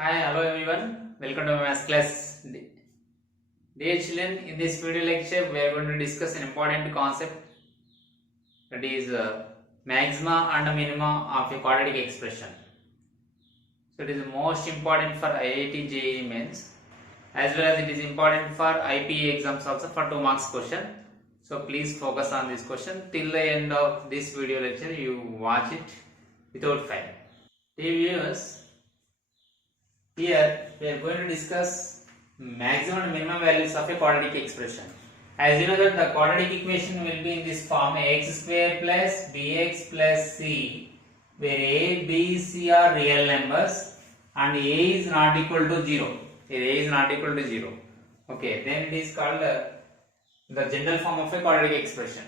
Hi, hello everyone. Welcome to my math class. Dear children, in this video lecture, we are going to discuss an important concept, that is maxima and minima of a quadratic expression. So it is most important for IIT JEE mains, as well as it is important for IPA exams also for 2 marks question. So please focus on this question till the end of this video lecture. You watch it without fail. Dear viewers, here we are going to discuss maximum and minimum values of a quadratic expression. As you know that the quadratic equation will be in this form: x square plus bx plus c, where a, b, c are real numbers and a is not equal to 0. Here a is not equal to 0. Okay, then it is called the general form of a quadratic expression.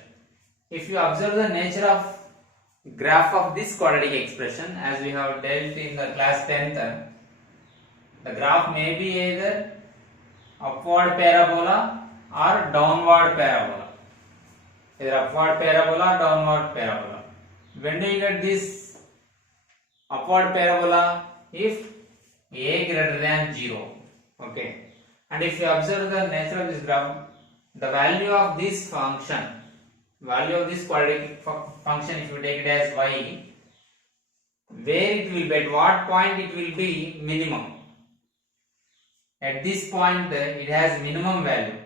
If you observe the nature of graph of this quadratic expression, as we have dealt in the class 10th, the graph may be either upward parabola or downward parabola. Either upward parabola or downward parabola. When do you get this upward parabola? If a greater than 0. Okay. And if you observe the nature of this graph, the value of this function, value of this quadratic function, if you take it as y, where it will be, at what point it will be minimum? At this point it has minimum value,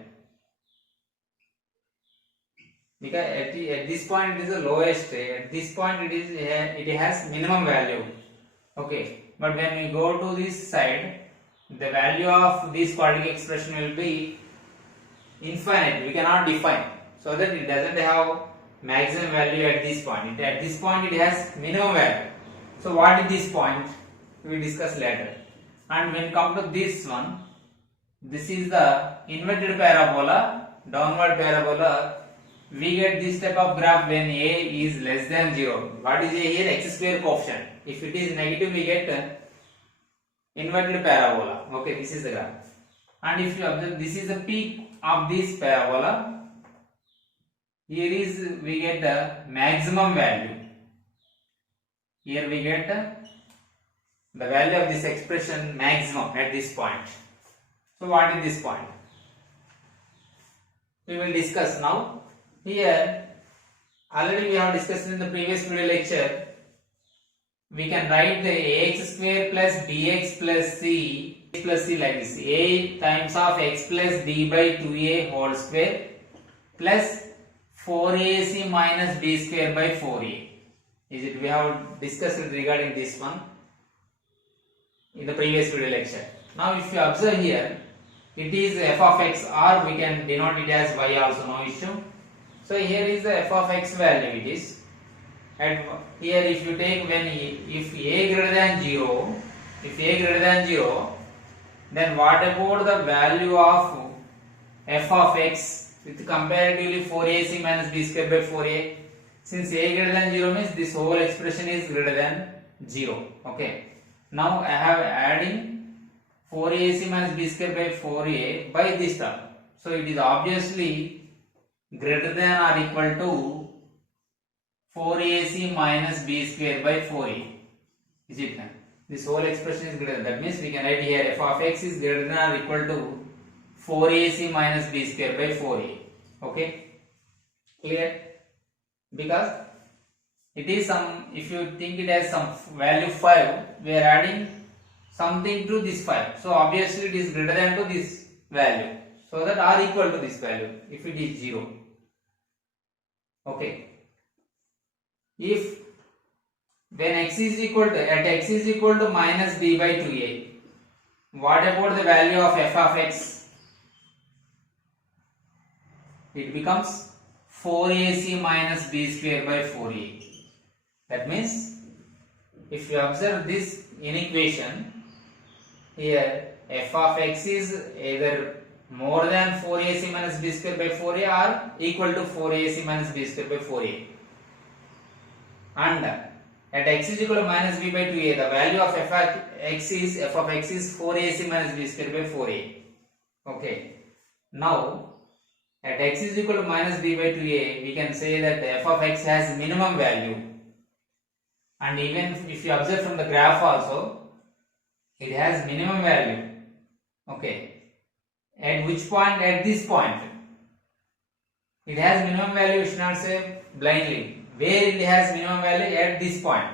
because at this point it is the lowest. At this point it has minimum value. Okay, but when we go to this side, the value of this quadratic expression will be infinite. We cannot define, so that it doesn't have maximum value at this point. At this point it has minimum value. So what is this point? We will discuss later. And when come to this one, this is the inverted parabola, downward parabola. We get this type of graph when a is less than 0. What is a here? X square coefficient. If it is negative, we get inverted parabola. Okay, this is the graph. And if you observe, this is the peak of this parabola. Here is we get the maximum value. Here we get the value of this expression maximum at this point. So what is this point? We will discuss now. Here already we have discussed in the previous video lecture. We can write the ax square plus bx plus c like this: a times of x plus b by 2a whole square plus 4ac minus b square by 4a. Is it? We have discussed regarding this one in the previous video lecture. Now if you observe here, it is f of x, or we can denote it as y also, no issue. So here is the f of x value. It is, and here if you take if a greater than 0, then what about the value of f of x with comparatively 4ac minus b square by 4a? Since a greater than 0 means this whole expression is greater than 0. Okay. Now I have adding 4ac minus b square by 4a by this term. So it is obviously greater than or equal to 4ac minus b square by 4a. Is it? This whole expression is greater. That means we can write here f of x is greater than or equal to 4ac minus b square by 4a. Okay? Clear? Because it is some, if you think it as some value 5, we are adding something to this 5. So obviously it is greater than to this value. So that or equal to this value if it is 0. Okay. If when x is equal to, at x is equal to minus b by 2a, what about the value of f of x? It becomes 4ac minus b square by 4a. That means if you observe this inequation, here f of x is either more than 4ac minus b square by 4a or equal to 4ac minus b square by 4a. And at x is equal to minus b by 2a, the value of f of x is 4ac minus b square by 4a. Okay. Now at x is equal to minus b by 2a, we can say that f of x has minimum value. And even if you observe from the graph also, it has minimum value. Okay. At which point? At this point. It has minimum value, you should not say blindly. Where it has minimum value? At this point.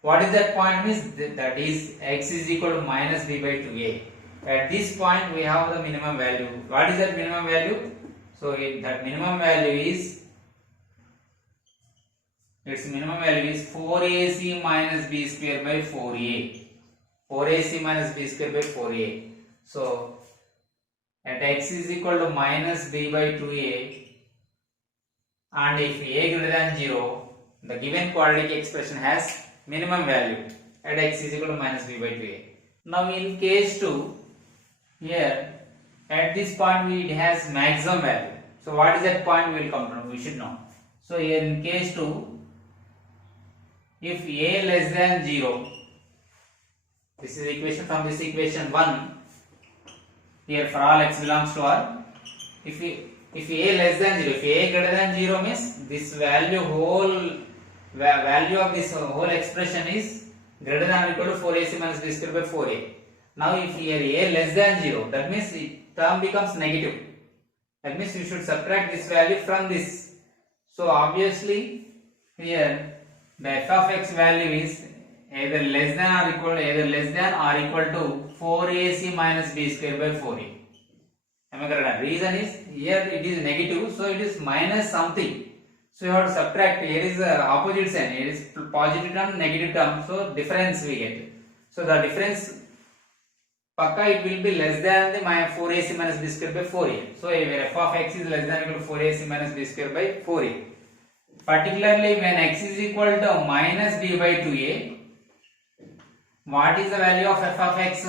What is that point? Means that is x is equal to minus b by 2a. At this point we have the minimum value. What is that minimum value? So that minimum value is, its minimum value is 4ac minus b square by 4a. 4ac minus b square by 4a. So at x is equal to minus b by 2a, and if a greater than 0, the given quadratic expression has minimum value at x is equal to minus b by 2a. Now in case 2, here at this point it has maximum value. So what is that point? We will come to know, we should know. So here in case 2, if a less than 0, this is equation from this equation 1, here for all x belongs to R. If a less than 0, if a greater than 0 means this value value of this whole expression is greater than or equal to 4ac minus b square by 4a. Now if here a less than 0, that means term becomes negative. That means you should subtract this value from this. So obviously here the f of x value is either less than or equal to 4ac minus b square by 4a. Am I correct? Reason is here it is negative, so it is minus something. So you have to subtract. Here is the opposite sign. Here is positive term, negative term. So difference we get. So the difference pakka it will be less than the 4ac minus b square by 4a. So where f of x is less than or equal to 4ac minus b square by 4a. Particularly when x is equal to minus b by 2a, what is the value of f of x?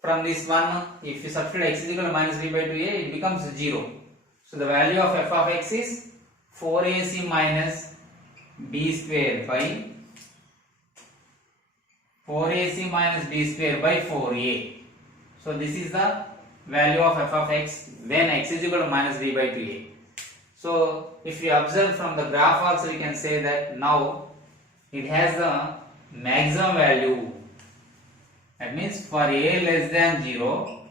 From this one, if you substitute x is equal to minus b by 2a, it becomes 0. So the value of f of x is 4ac minus b square by 4ac minus b square by 4a. So this is the value of f of x when x is equal to minus b by 2a. So if you observe from the graph also, you can say that now it has the maximum value. That means for a less than 0,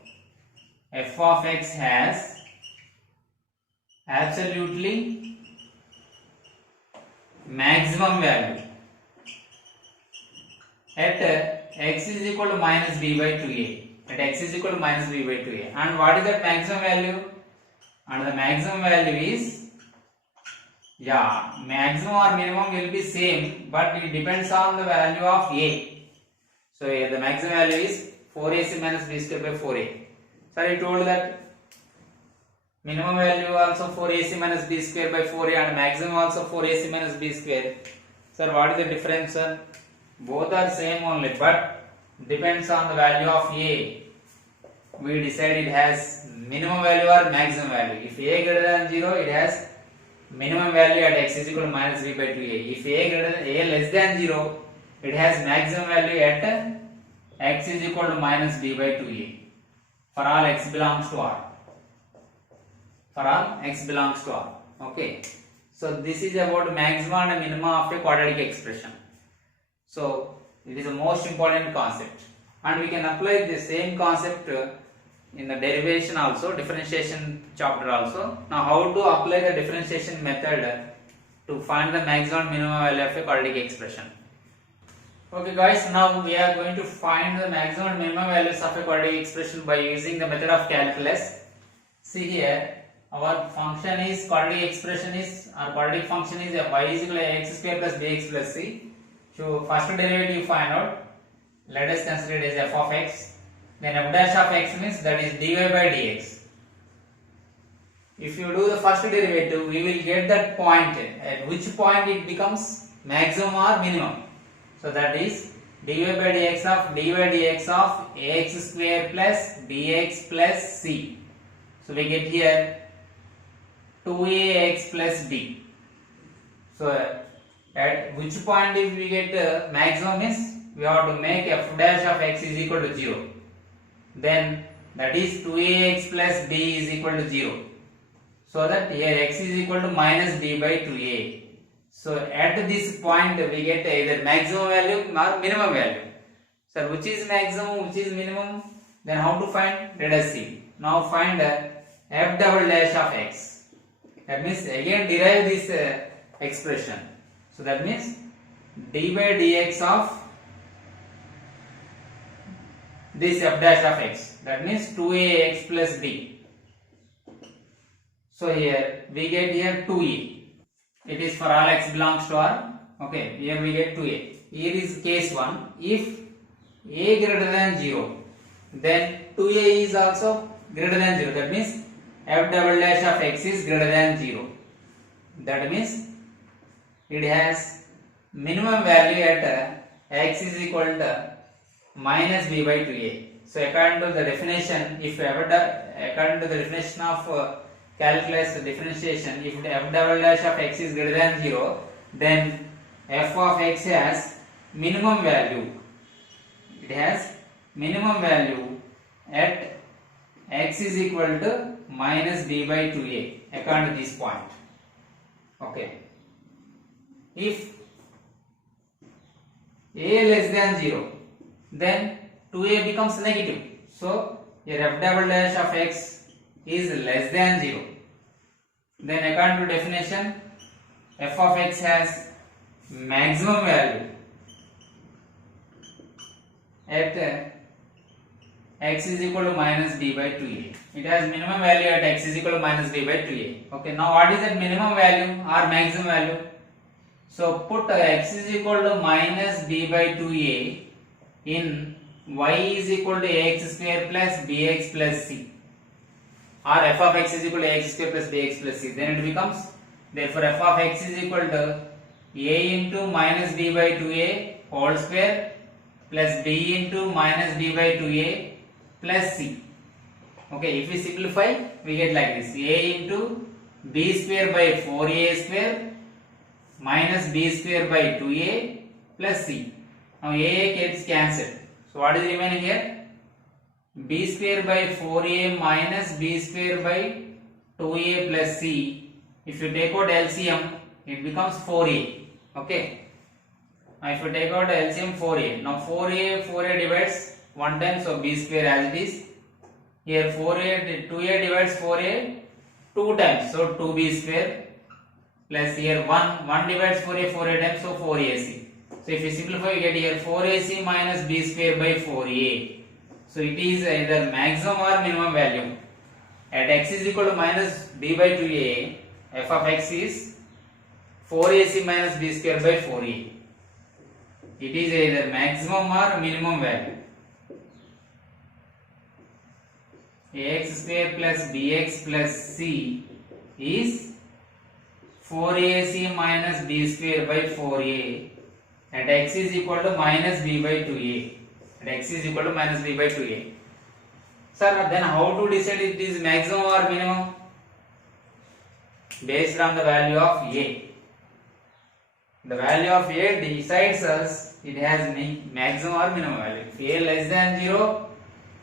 f of x has absolutely maximum value at x is equal to minus b by 2a. At x is equal to minus b by 2a. And what is that maximum value? And the maximum value is, maximum or minimum will be same, but it depends on the value of a. So here the maximum value is 4ac minus b square by 4a. Sir, I told that minimum value also 4ac minus b square by 4a and maximum also 4ac minus b square. Sir, what is the difference, sir? Both are same only, but depends on the value of a. We decide it has minimum value or maximum value. If a greater than 0, it has minimum value at x is equal to minus b by 2a. If a less than 0, it has maximum value at x is equal to minus b by 2a for all x belongs to R. For all x belongs to R. Okay. So this is about maximum and minimum of a quadratic expression. So it is the most important concept, and we can apply the same concept in the derivation also, differentiation chapter also. Now how to apply the differentiation method to find the maximum and minimum value of a quadratic expression. Okay guys, now we are going to find the maximum and minimum values of a quadratic expression by using the method of calculus. See here, our function is quadratic expression is, our quadratic function is y is equal to x square plus bx plus c. So first derivative you find out. Let us consider it as f of x. Then f dash of x means that is dy by dx. If you do the first derivative, we will get that point at which point it becomes maximum or minimum. So that is dy by dx of ax square plus bx plus c. So we get here 2ax plus b. So at which point if we get maximum is, we have to make f dash of x is equal to 0. Then that is 2ax plus b is equal to 0. So that here x is equal to minus b by 2a. So at this point we get either maximum value or minimum value. Sir, which is maximum, which is minimum? Then how to find? Let us see. Now find f double dash of x. That means again derive this expression. So that means d by dx of this f dash of x. That means 2ax plus b. So here we get here 2a. It is for all x belongs to R. Okay, here we get 2a. Here is case 1. If a greater than 0, then 2a is also greater than 0. That means f double dash of x is greater than 0. That means it has minimum value at x is equal to minus b by 2a. So according to the definition, if according to the definition of calculus differentiation, if the f double dash of x is greater than 0, then f of x has minimum value. It has minimum value at x is equal to minus b by 2a according to this point. Okay. If a less than 0, then 2a becomes negative. So your f double dash of x is less than 0. Then according to definition, f of x has maximum value at x is equal to minus b by 2a. It has minimum value at x is equal to minus b by 2a. Okay, now what is that minimum value or maximum value? So put x is equal to minus b by 2a in y is equal to ax square plus bx plus c, or f of x is equal to ax square plus bx plus c. Then it becomes, therefore f of x is equal to a into minus b by 2a whole square plus b into minus b by 2a plus c. Okay, if we simplify, we get like this: a into b square by 4a square minus b square by 2a plus c. Now a gets cancelled. So what is remaining here? B square by 4a minus b square by 2a plus c. If you take out LCM, it becomes 4a. Okay. Now if you take out LCM, 4a. Now 4a divides one time, so b square as it is. Here 2a divides 4a two times, so 2b square plus here 1 divides 4a times, so 4ac. So if you simplify, you get here 4ac minus b square by 4a. So it is either maximum or minimum value. At x is equal to minus b by 2a, f of x is 4ac minus b square by 4a. It is either maximum or minimum value. ax square plus bx plus c is 4ac minus b square by 4a at x is equal to minus b by 2a. At x is equal to minus b by 2a. Sir, then how to decide it is maximum or minimum? Based on the value of a. The value of a decides us it has maximum or minimum value. If a less than 0,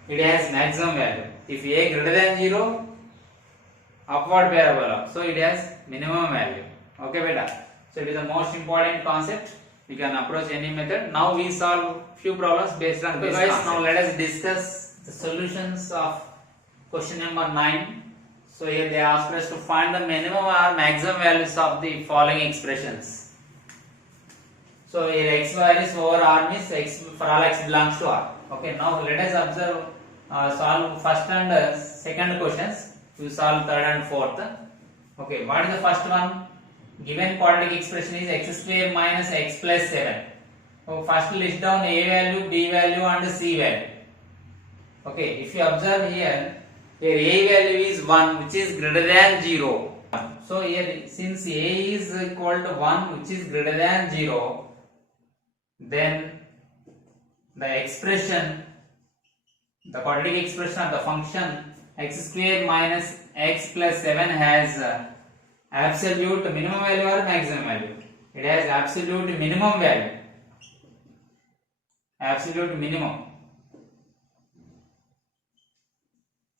it has maximum value. If a greater than 0, upward parabola, so it has minimum value. Okay, beta. So it is the most important concept. We can approach any method. Now we solve few problems based on this concept. Now let us discuss the solutions of question number 9. So here they ask us to find the minimum or maximum values of the following expressions. So here x varies over R means x for all x belongs to R. Okay, now let us observe solve first and second questions. We solve third and fourth. Okay, what is the first one? Given quadratic expression is x square minus x plus 7. So first list down a value, b value and c value. Okay, if you observe here a value is 1 which is greater than 0. So here since a is equal to 1 which is greater than 0, then the expression, the quadratic expression of the function x square minus x plus 7 has absolute minimum value or maximum value. It has absolute minimum value. Absolute minimum.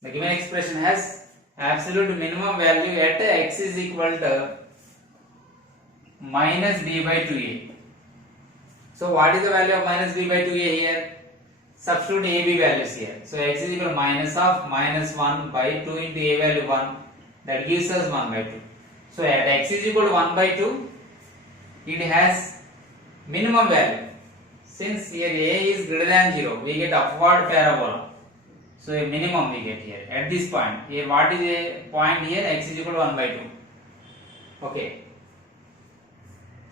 The given expression has absolute minimum value at x is equal to minus b by 2a. So what is the value of minus b by 2a here? substitute a b values here. So x is equal to minus of minus 1 by 2 into a value 1, that gives us 1 by 2. So at x is equal to 1 by 2, it has minimum value. Since here a is greater than 0, we get upward parabola. So a minimum we get here at this point. Here what is a point here? X is equal to 1 by 2. Okay.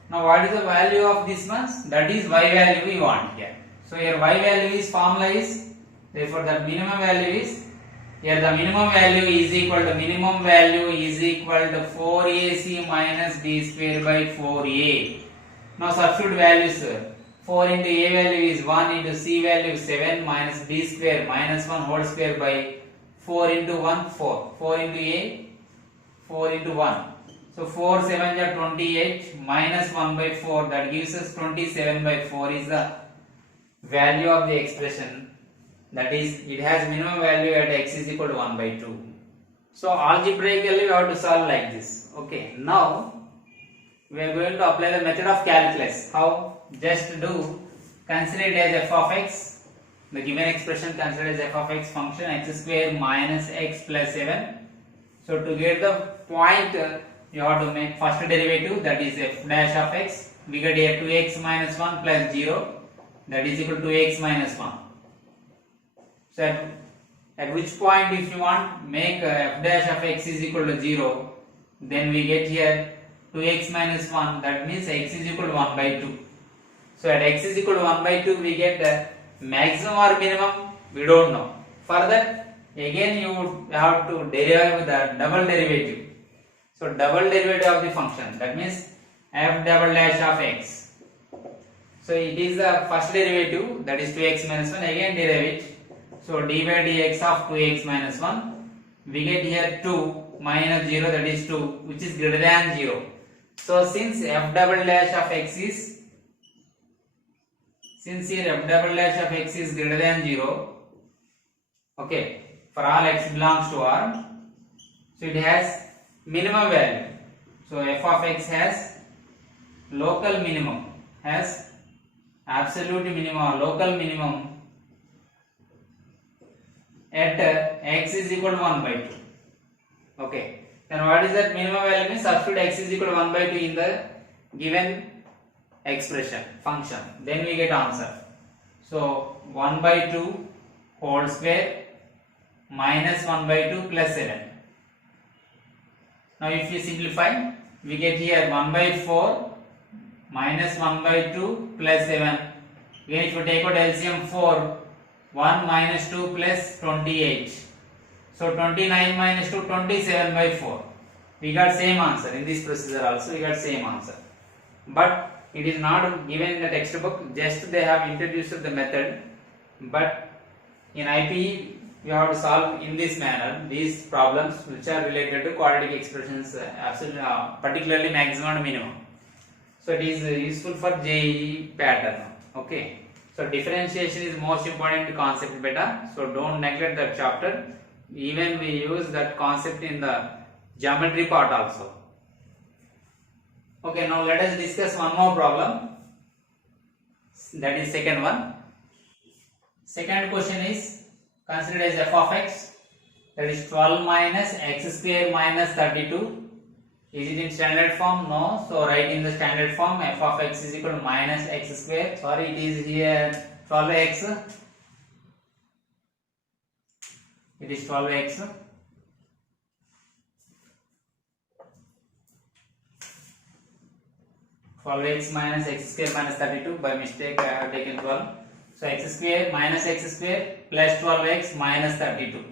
Now what is the value of this one? That is y value we want here. So here y value is formula is, therefore the minimum value is, here the minimum value is equal to 4ac minus b square by 4a. Now substitute values. 4 into a value is 1 into c value is 7 minus b square minus 1 whole square by 4 into 1 4. 4 into a 4 into 1. So 4 7 are 28 minus 1 by 4, that gives us 27 by 4 is the value of the expression. That is, it has minimum value at x is equal to 1 by 2. So algebraically we have to solve like this. Okay, now we are going to apply the method of calculus. How? Just do consider it as f of x. The given expression consider as f of x function x square minus x plus 7. So to get the point, you have to make first derivative, that is f dash of x. We get here 2x minus 1 plus 0, that is equal to 2x minus 1. So at which point, if you want make f dash of x is equal to 0, then we get here 2x minus 1, that means x is equal to 1 by 2. So at x is equal to 1 by 2, we get the maximum or minimum, we don't know. For that, again you would have to derive the double derivative. So double derivative of the function, that means f double dash of x. So it is the first derivative, that is 2x minus 1, again derive it. So d by dx of 2x minus 1, we get here 2 minus 0, that is 2, which is greater than 0. So since f double dash of x is, since here f double dash of x is greater than 0, okay, for all x belongs to R, so it has minimum value. So f of x has local minimum, has absolute minimum or local minimum at x is equal to 1 by 2. Okay, then what is that minimum value? Means substitute x is equal to 1 by 2 in the given expression function, then we get answer. So 1 by 2 whole square minus 1 by 2 plus 7. Now if you simplify, we get here 1 by 4 minus 1 by 2 plus 7. Again if you take out LCM 4, 1 minus 2 plus 28. So 29 minus 2, 27 by 4. We got same answer in this procedure also, we got same answer. But it is not given in the textbook, just they have introduced the method. But in IPE, you have to solve in this manner these problems which are related to quadratic expressions, particularly maximum and minimum. So it is useful for JEE pattern. Okay. So differentiation is most important concept beta. So don't neglect that chapter. Even we use that concept in the geometry part also. Okay, now let us discuss one more problem. That is second one. Second question is considered as f of x, that is 12 minus x square minus 32. Is it in standard form? No. So write in the standard form f of x is equal to minus x square. Sorry, it is here 12x. It is 12x. x minus x square minus 32. By mistake I have taken 12. So x square minus x square plus 12x minus 32.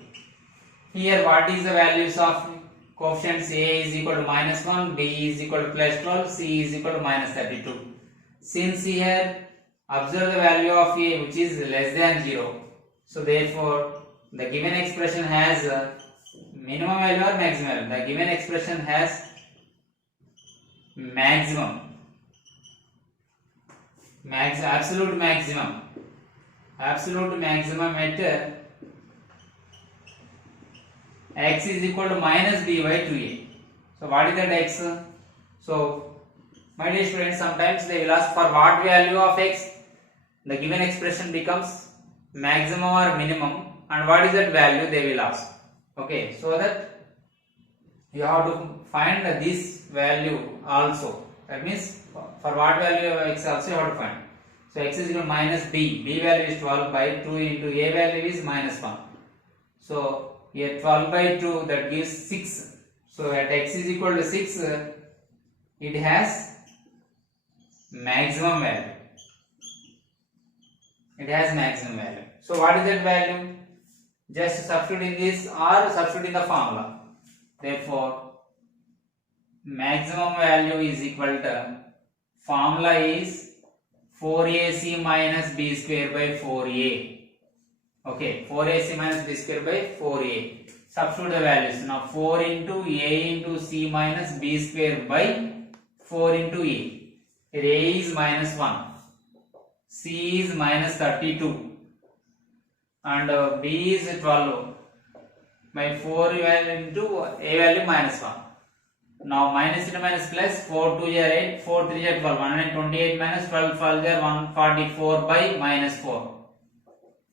Here what is the values of coefficients? A is equal to minus 1, B is equal to plus 12, C is equal to minus 32. Since here observe the value of A which is less than 0. So therefore the given expression has minimum value or maximum. The given expression has maximum. Absolute maximum at x is equal to minus b by 2a. So what is that x? So my dear students, sometimes they will ask for what value of x the given expression becomes maximum or minimum, and what is that value they will ask. Okay, so that you have to find this value also. That means for what value of x also you have to find. So x is equal to minus b. B value is 12 by 2 into a value is minus 1. So here 12 by 2 that gives 6. So at x is equal to 6, it has maximum value. It has maximum value. So what is that value? Just substitute in this or substitute in the formula. Therefore, maximum value is equal to, formula is 4ac minus b square by 4a. Okay, 4ac minus b square by 4a. Substitute the values. Now 4 into a into c minus b square by 4 into a. Here a is minus 1. C is minus 32 and B is 12 by 4 value into A value minus 1. Now minus into minus plus, 4 2 is 8, 4 3 is 12, 128 minus 12, 12 is 144 by minus 4.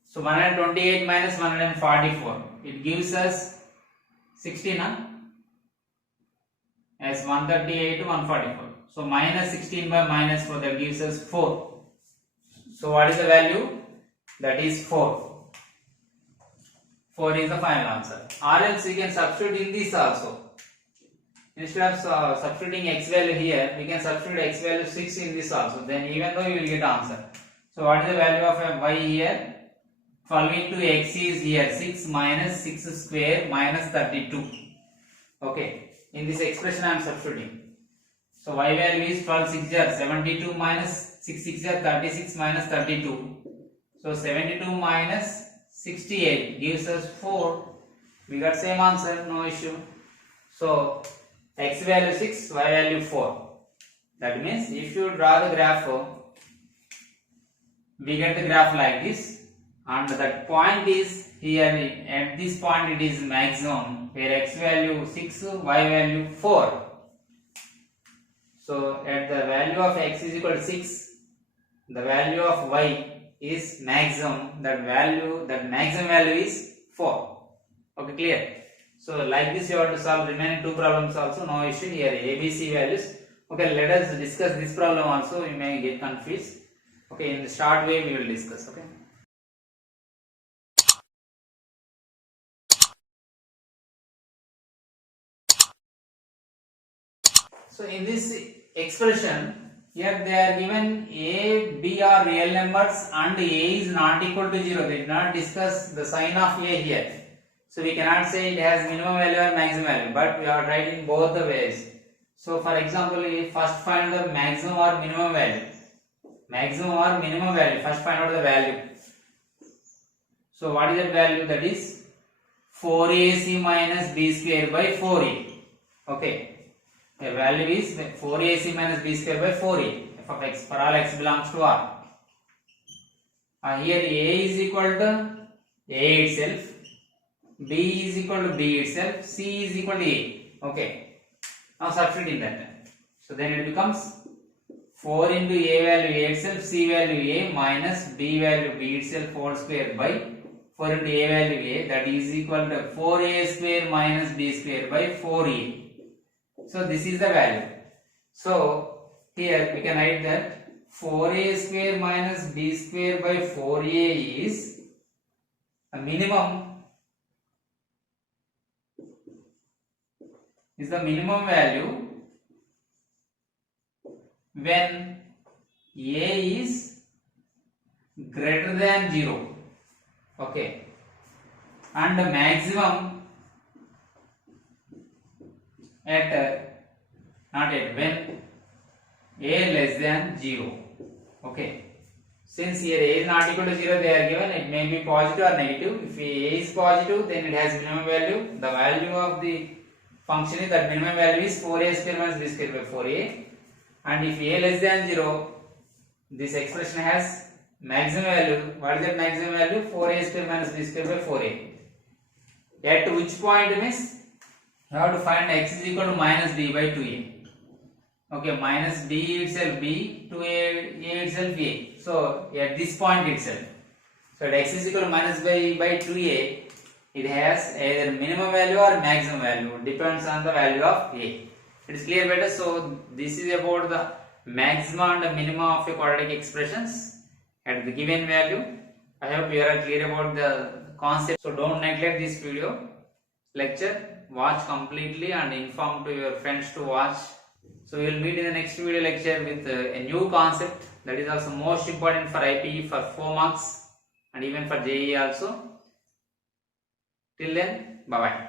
So 128 minus 144, it gives us 16 as 138 to 144. So minus 16 by minus 4, that gives us 4. So what is the value? That is 4. 4 is the final answer. Or else we can substitute in this also. Instead of substituting x value here, we can substitute x value 6 in this also. Then even though you will get answer. So what is the value of y here? 12 into x is here 6 minus 6 square minus 32. Okay. In this expression I am substituting. So y value is 12 6 are 72 minus 6 6 are 36 minus 32. So 72 minus 68 gives us 4. We got same answer, no issue. So x value 6, y value 4. That means if you draw the graph, we get the graph like this, and that point is here, at this point it is maximum, where x value 6, y value 4. So at the value of x is equal to 6, the value of y is maximum, that maximum value is 4. Okay, clear? So like this you have to solve remaining two problems also, no issue here, ABC values. Okay, let us discuss this problem also, you may get confused. Okay, in the short way we will discuss. Okay. So in this expression, here they are given a, b are real numbers and a is not equal to 0. They did not discuss the sign of a here. So we cannot say it has minimum value or maximum value, but we are writing both the ways. So for example, we first find the maximum or minimum value. Maximum or minimum value, first find out the value. So what is that value? That is 4ac minus b square by 4a. Okay. The value is 4ac minus b square by 4a, f of x, for all x belongs to R. Here a is equal to a itself, b is equal to b itself, c is equal to a. Okay. Now substitute in that. So then it becomes 4 into a value a itself, c value a minus b value b itself whole square by 4 into a value a, that is equal to 4a square minus b square by 4a. So this is the value. So here we can write that 4a square minus b square by 4a is a minimum, is the minimum value when a is greater than 0. Okay. And the maximum at not at when a less than 0. Okay. Since here a is not equal to 0, they are given, it may be positive or negative. If a is positive, then it has minimum value. The value of the function is that minimum value is 4a square minus b square by 4a. And if a less than 0, this expression has maximum value. What is that maximum value? 4a square minus b square by 4a. At which point means you have to find x is equal to minus b by 2a. Okay, minus b itself b to a itself a. So at this point itself. So at x is equal to minus by 2a, it has either minimum value or maximum value, depends on the value of a. It is clear better. So this is about the maximum and minimum of a quadratic expressions at the given value. I hope you are clear about the concept. So don't neglect this video lecture. Watch completely and inform to your friends to watch. So we will meet in the next video lecture with a new concept that is also most important for IPE for 4 marks and even for JEE also. Till then, bye bye.